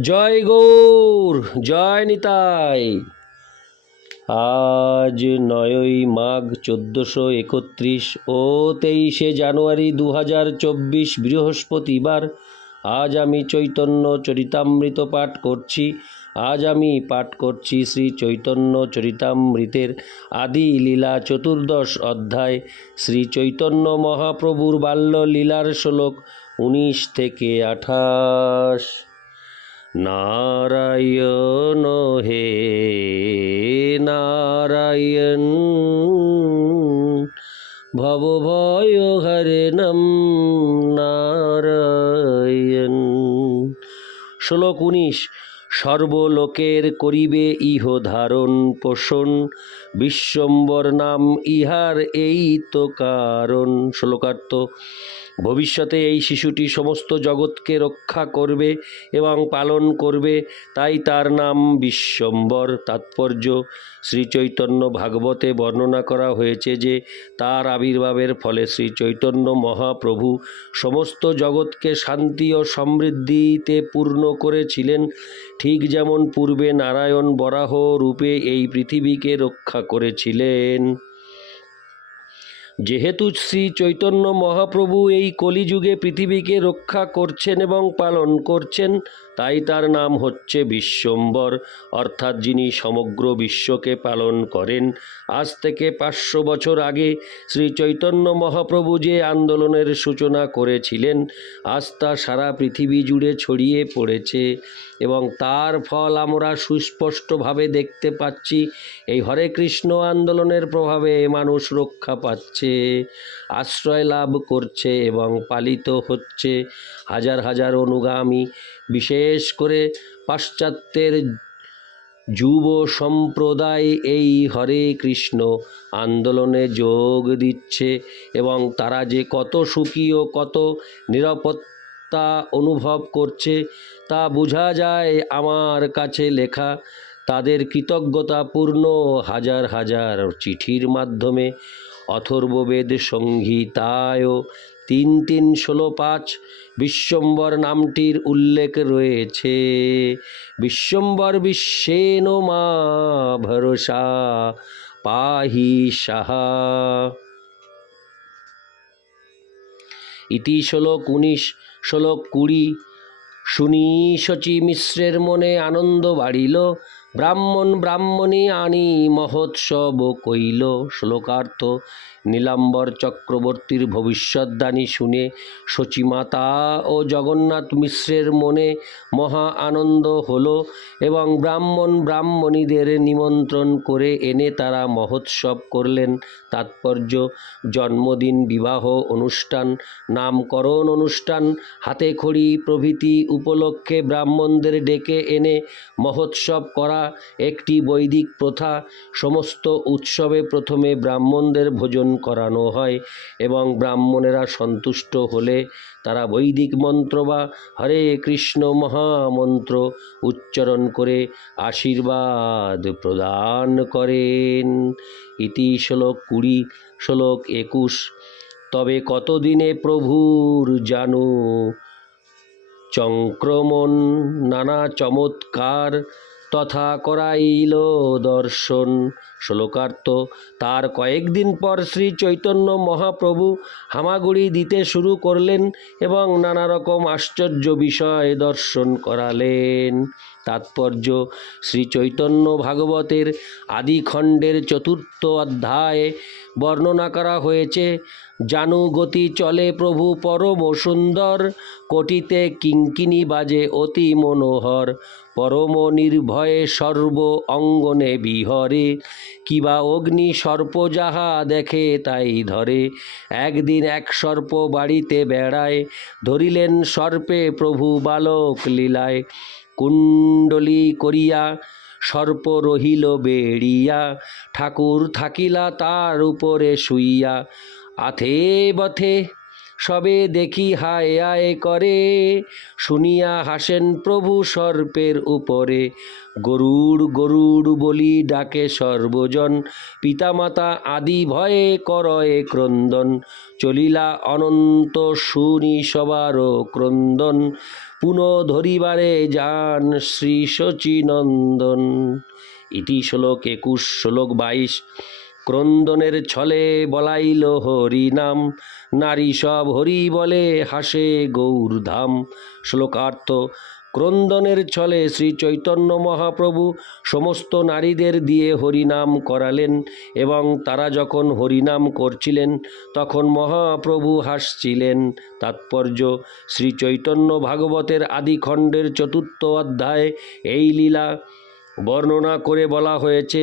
জয় গৌর, জয় নিতাই। আজ নয়ই মাঘ চোদ্দোশো একত্রিশ ও তেইশে জানুয়ারি দু হাজার চব্বিশ বৃহস্পতিবার, আজ আমি চৈতন্য চরিতামৃত পাঠ করছি। আজ আমি পাঠ করছি শ্রী চৈতন্য চরিতামৃতের আদি লীলা চতুর্দশ অধ্যায়। শ্রী চৈতন্য মহাপ্রভুর বাল্য লীলার শ্লোক উনিশ থেকে আঠাশ। নারায়ণ হে নারায়ণ। ভব ভয় হরে নম নারায়ণ। শ্লোক উনিশ সর্বলোকের করিবে ইহ ধারণ পোষণ, বিশ্বম্বর নাম ইহার এই তো কারণ। শ্লোকার্থ, ভবিষ্যতে এই শিশুটি সমস্ত জগৎকে রক্ষা করবে এবং পালন করবে, তাই তার নাম বিশ্বম্বর। তাৎপর্য, শ্রীচৈতন্য ভাগবতে বর্ণনা করা হয়েছে যে, তার আবির্ভাবের ফলে শ্রীচৈতন্য মহাপ্রভু সমস্ত জগৎকে শান্তি ও সমৃদ্ধিতে পূর্ণ করেছিলেন ঠিক যেমন পূর্বে নারায়ণ বরাহ রূপে এই পৃথিবীকে রক্ষা করেছিলেন। যেহেতু শ্রী চৈতন্য মহাপ্রভু এই কলিযুগে পৃথিবীকে রক্ষা করছেন এবং পালন করছেন, তাই তার নাম হচ্ছে বিশ্বম্বর, অর্থাৎ যিনি সমগ্র বিশ্বকে পালন করেন। আজ থেকে পাঁচশো বছর আগে শ্রী চৈতন্য মহাপ্রভু যে আন্দোলনের সূচনা করেছিলেন, আজ তা সারা পৃথিবী জুড়ে ছড়িয়ে পড়েছে। এবং তার ফল আমরা সুস্পষ্টভাবে দেখতে পাচ্ছি। এই হরে কৃষ্ণ আন্দোলনের প্রভাবে মানুষ রক্ষা পাচ্ছে, আশ্রয় লাভ করছে এবং পালিত হচ্ছে। হাজার হাজার অনুগামী, বিশেষ করে পাশ্চাত্যের যুব সম্প্রদায় এই হরে কৃষ্ণ আন্দোলনে যোগ দিচ্ছে এবং তারা যে কত সুখী ও কত নিরাপত্তা অনুভব করছে তা বোঝা যায় আমার কাছে লেখা। তাদের কৃতজ্ঞতাপূর্ণ হাজার হাজার চিঠির মাধ্যমে। অথর্ববেদ সংহিতায়ও তিন তিন ষোলো পাঁচ বিশ্বম্বর নামটির উল্লেখ রয়েছে। বিশ্বম্বর বিশ্বেন মা ভরসা, পাহি সাহা। ইতি শ্লোক উনিশ শ্লোক কুড়ি শুনি শচী মিশ্রের মনে আনন্দ বাড়িল। ব্রাহ্মণ ব্রাহ্মণী আনি মহোৎসব কইল শ্লোকার্থ। নীলাম্বর চক্রবর্তীর ভবিষ্যৎবাণী শুনে শচীমাতা ও জগন্নাথ মিশ্রের মনে মহা আনন্দ হলো এবং ব্রাহ্মণ ব্রাহ্মণীদের নিমন্ত্রণ করে এনে তারা মহোৎসব করলেন। তাৎপর্য, জন্মদিন, বিবাহ অনুষ্ঠান, নামকরণ অনুষ্ঠান হাতে খড়ি প্রভৃতি উপলক্ষে ব্রাহ্মণদের ডেকে এনে মহোৎসব করা একটি বৈদিক প্রথা। সমস্ত উৎসবে প্রথমে ব্রাহ্মণদের ভোজন করানো হয় এবং ব্রাহ্মণেরা সন্তুষ্ট হলে তারা বৈদিক মন্ত্র বা হরে কৃষ্ণ মহামন্ত্র উচ্চারণ করে আশীর্বাদ প্রদান করেন। ইতি শ্লোক কুড়ি, শ্লোক একুশ, তবে কতদিনে প্রভুর জানু? চংক্রমণ নানা চমৎকার তথা করাইল দর্শন। শ্লোকার্থ, তার কয়েকদিন পর শ্রী চৈতন্য মহাপ্রভু হামাগুড়ি দিতে শুরু করলেন এবং নানা রকম আশ্চর্য বিষয় দর্শন করালেন। তাৎপর্য শ্রী চৈতন্য ভাগবতের আদি খণ্ডের চতুর্থ অধ্যায়ে বর্ণনা করা হয়েছে, জানু গতি চলে প্রভু পরম সুন্দর, কোটিতে কিঙ্কিনি বাজে অতি মনোহর, পরম নির্ভয়ে সর্ব অঙ্গনে বিহরে, কিবা অগ্নি সর্প যাহা দেখে তাই ধরে, একদিন এক সর্প বাড়িতে বেড়ায়, ধরিলেন সর্পে প্রভু বালক লীলায়। কুণ্ডলি করিয়া সর্প রহিল বেড়িয়া, ঠাকুর থাকিলা তার উপরে শুইয়া। আথে বথে সবে দেখি হায় আয় করে, শুনিয়া হাসেন প্রভু সর্পের উপরে। গরুড় গরুড় বলি ডাকে সর্বজন, পিতামাতা আদি ভয়ে করয়ে ক্রন্দন। চলিলা অনন্ত শুনি সবারও ক্রন্দন। পুনঃ ধরিবারে যান শ্রী শচীনন্দন। ইতি শ্লোক একুশ, শ্লোক বাইশ। ক্রন্দনের ছলে বলাইল হরি নাম নারী সব হরি বলে হাসে গৌরধাম। শ্লোকার্থ ক্রন্দনের ছলে শ্রী চৈতন্য মহাপ্রভু সমস্ত নারীদের দিয়ে হরিনাম করালেন এবং তারা যখন হরিনাম করছিলেন, তখন মহাপ্রভু হাসছিলেন। তাৎপর্য, শ্রী চৈতন্য ভাগবতের আদিখণ্ডের চতুর্থ অধ্যায় এই লীলা বর্ণনা করে বলা হয়েছে,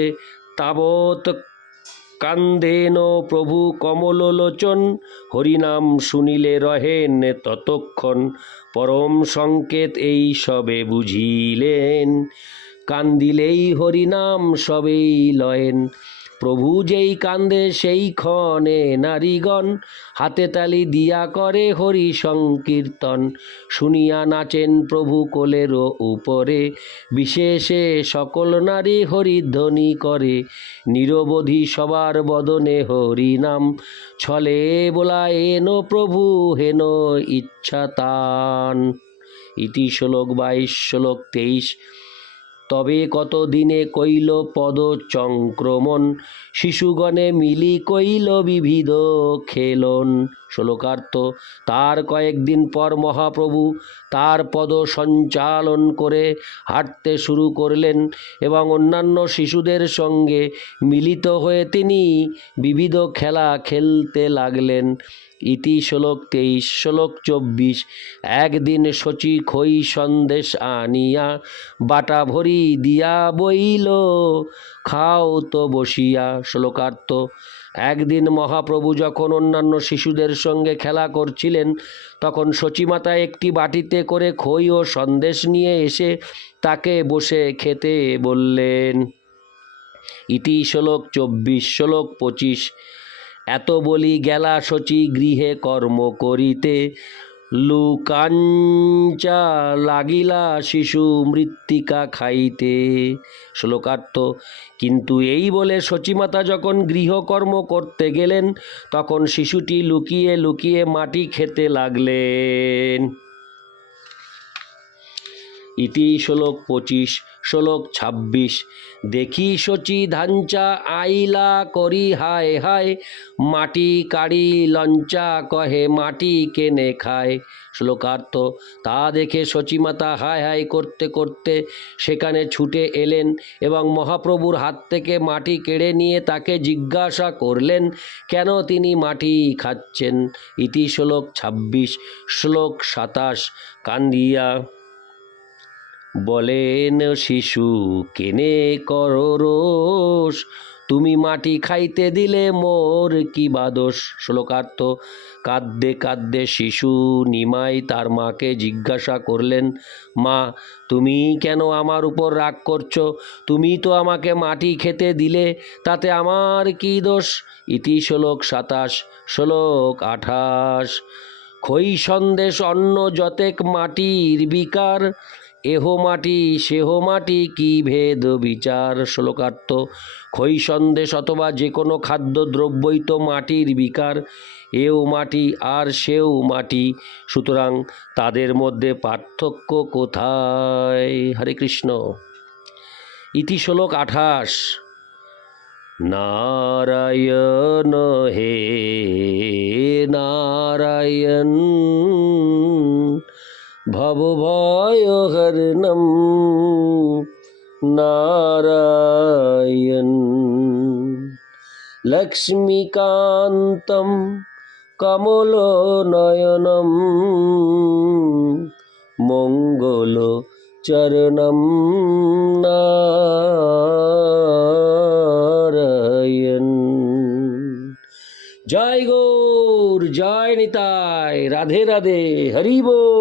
তাবৎ কান্দেন প্রভু কমললোচন হরিনাম শুনিলে রহেন ততক্ষণ। পরম সংকেত এই সবে বুঝিলেন, কান্দিলেই হরিনাম সবেই লয়েন। প্রভু যেই কান্দে সেই ক্ষণে নারীগণ হাতে তালি দিয়া করে হরি সংকীর্তন। শুনিয়া নাচেন প্রভু কোলেরও উপরে, বিশেষে সকল নারী হরিধ্বনি করে। নিরবধি সবার বদনে হরি নাম ছলে বলা এন প্রভু, হেন ইচ্ছা তান ইতি শ্লোক বাইশ, শ্লোক তেইশ। তবে কত দিনে কইল পদ চংক্রমণ শিশুগণে মিলি কইল বিবিধ খেলন। শ্লোকার্থ, তার কয়েকদিন পর মহাপ্রভু তার পদ সঞ্চালন করে হাঁটতে শুরু করলেন এবং অন্যান্য শিশুদের সঙ্গে মিলিত হয়ে তিনি বিবিধ খেলা খেলতে লাগলেন। ইতি শ্লোক তেইশ, শ্লোক চব্বিশ, একদিন শচী খই সন্দেশ আনিয়া, বাটা ভরি দিয়া বইল, খাও তো বসিয়া। শ্লোকার্থ একদিন মহাপ্রভু যখন অন্যান্য শিশুদের সঙ্গে খেলা করছিলেন, তখন সচিমাতা একটি বাটিতে করে খই ও সন্দেশ নিয়ে এসে তাকে বসে খেতে বললেন, ইতি শ্লোক চব্বিশ, শ্লোক পঁচিশ, এত বলি গেলা সচি গৃহে কর্ম করিতে লুকাঞ্চা লাগিলা শিশু মৃত্তিকা খাইতে। শ্লোকার্থ, কিন্তু এই বলে সচিমাতা যখন গৃহকর্ম করতে গেলেন, তখন শিশুটি লুকিয়ে লুকিয়ে মাটি খেতে লাগলেন। ইতি শ্লোক পঁচিশ। শ্লোক ছাব্বিশ। দেখি শচী ধাঞ্চা আইলা করি হায় হায়, মাটি কাড়ি লঞ্চা কহে মাটি কেনে খায়। শ্লোকার্থ, তা দেখে সচিমাতা হায় হায় করতে করতে সেখানে ছুটে এলেন এবং মহাপ্রভুর হাত থেকে মাটি কেড়ে নিয়ে তাকে জিজ্ঞাসা করলেন, কেন তিনি মাটি খাচ্ছেন? ইতি শ্লোক ছাব্বিশ, শ্লোক সাতাশ, কান্দিয়া বলেন, শিশু কেনে রোষ? তুমি মাটি খাইতে দিলে মোর কি বাদোষ শ্লোকার্থ, কাঁদতে কাঁদতে শিশু নিমাই তার মাকে জিজ্ঞাসা করলেন, মা, তুমি কেন আমার উপর রাগ করছ? তুমি তো আমাকে মাটি খেতে দিলে, তাতে আমার কি দোষ? ইতি শ্লোক সাতাশ, শ্লোক আঠাশ, খই সন্দেশ অন্ন যতেক মাটির বিকার এহ মাটি, সেহ মাটি কি ভেদ? বিচার শ্লোকার্থ। সন্দেশ অথবা যে কোনো খাদ্য দ্রব্যই তো মাটির বিকার। এও মাটি আর সেও মাটি। সুতরাং তাদের মধ্যে পার্থক্য কোথায়? হরে কৃষ্ণ। ইতি শ্লোক আঠাশ। নারায়ণ হে নারায়ণ। ভবভয়হর্ণম নারায়ণ। লক্ষ্মীকান্তম কমলনয়নম মঙ্গল চরণম নারায়ণ। জয় গৌর, জয় নিতাই, রাধে রাধে, হরি বল।